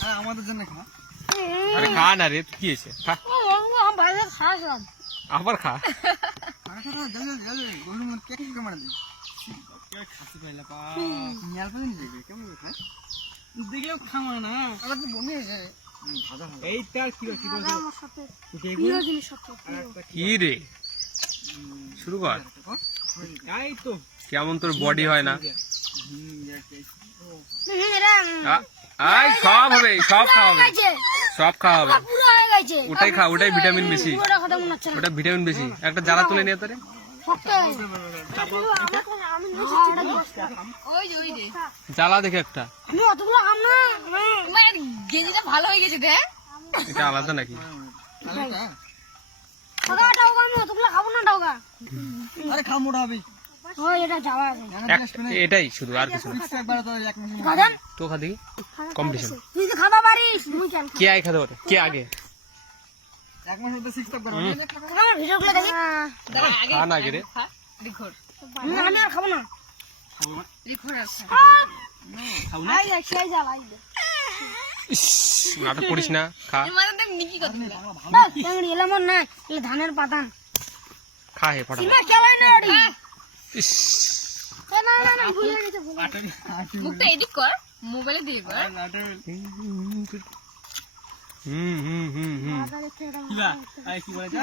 খা আমাদের জন্য খা। আরে খা না রে, কি হয়েছে? খা আবার খা। দেখলেও খাওয়া না এইটা কি কি রে, শুরু কর। এই তো কেমন তোর বডি হয় না? আই সব হবে, সব খাওয়া হবে, সব খাওয়া হবে। ওটাই খা, ওটাই ভিটামিন বেশি, ওটা ভিটামিন বেশি। একটা জ্বালা তুলে নিয়ে তোরে জ্বালা দেখে একটা। ভালো হয়ে গেছে দেখ, এটা আলাদা নাকি? আরে খা মোটা হবে এটাই শুধু, আর কিছু না। তো খা দেখি কম্পিটিশন কে আগে খাতে পারে, কে আগে। এক মাস মধ্যে সিক্স প্যাক করো খা না আগে রে। ইস, নাটক করিস না, খা ধানের পাতান খা হে ফটা। ইস, মুখটা এডিট কর, মোবাইলে দিয়ে কর। হুম হুম হুম হুম। কি বলে যা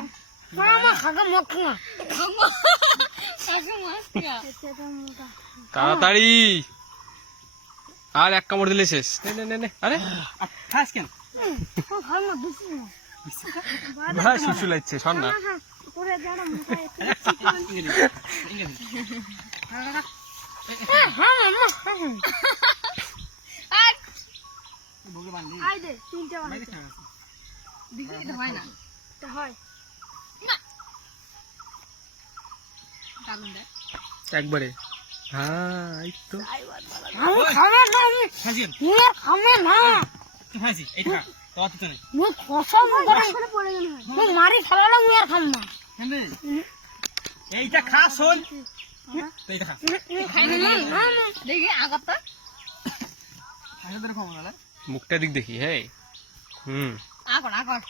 তাড়াতাড়ি, আর এক কামড় দিলে শেষ। নে নে নে নে। আরে খাস কেন ভাই শুশু লাগছে, শোন না। একবারে হ্যাঁ, এই তো মারি ফেলালো আর খাম না এইটা খা শোন দেখি আগারটা মুখটা দিক দেখি। হ্যাঁ হুম, আগর আগর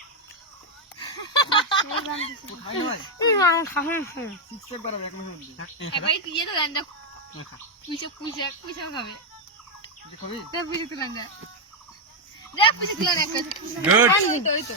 এবার তুই তো রান্না পুষে পুষে পুষে খাবে পুষে তুলে দেখ পুষে তুলে গুড।